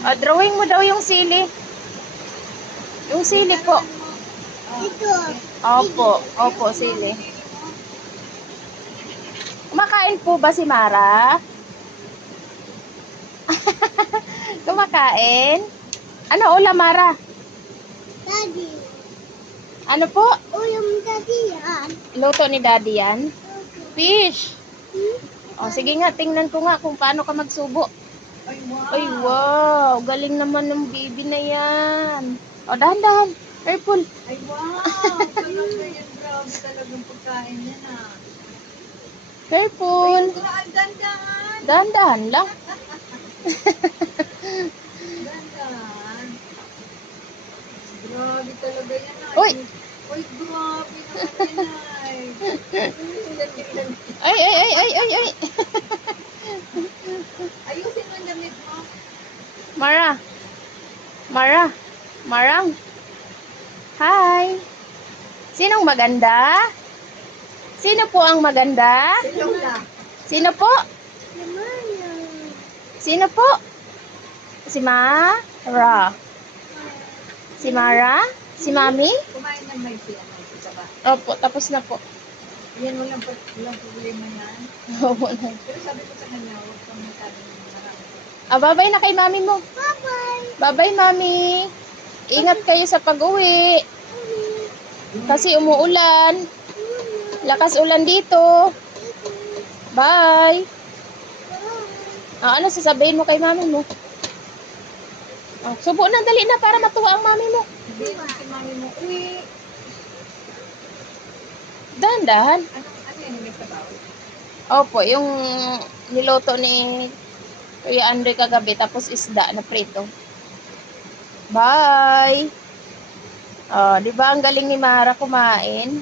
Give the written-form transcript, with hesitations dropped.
Drawing mo daw yung sili. Yung sili po. Ito. Opo, opo, sili. Kumakain po ba si Mara? Kumakain? Ano ulam, Mara? Daddy. Ano po? Yung daddy yan. Luto ni Daddy yan? Fish. Hmm? O, sige nga, tingnan ko nga kung paano ka magsubo. Ay, wow. Ay, wow. Galing naman ng baby na yan. O, dahan-dahan. Careful. Ay, wow. Talaga yan, grabe talagang pagkain yan, ah. Careful. Ay, dandan. Dahan-dahan lang. Dandan. Grabe talaga yan, ay. Uy. Uy, grabe naman yan, ay. Ay, ay, ay, ay, ay, ay. Ayusin mo ang damit mo. Mara. Mara. Marang. Hi. Sinong maganda? Sino po ang maganda? Si Lola. Sino po? Namanya. Sino po? Si Mara. Si Mara? Si Mami? Kumain ng may siya, may sa ba? Opo, tapos na po. Yan, walang problema yan. Opo na. Pero sabi ko sa kanya, huwag kang magkaroon ng marami. Babay na kay Mami mo. Bye-bye. Babay, Mami. Ingat kayo sa pag-uwi. Kasi umuulan. Lakas ulan dito. Bye. Ano sasabihin mo kay Mami mo? Subo na, dali na para matuwa ang Mami mo. Sabihin mo si mami mo, uy, Dahan-dahan. ano yan, may sabaw? Opo, yung niloto ni Kuya Andre kagabi, tapos isda na prito. Bye! Di ba ang galing ni Mara kumain?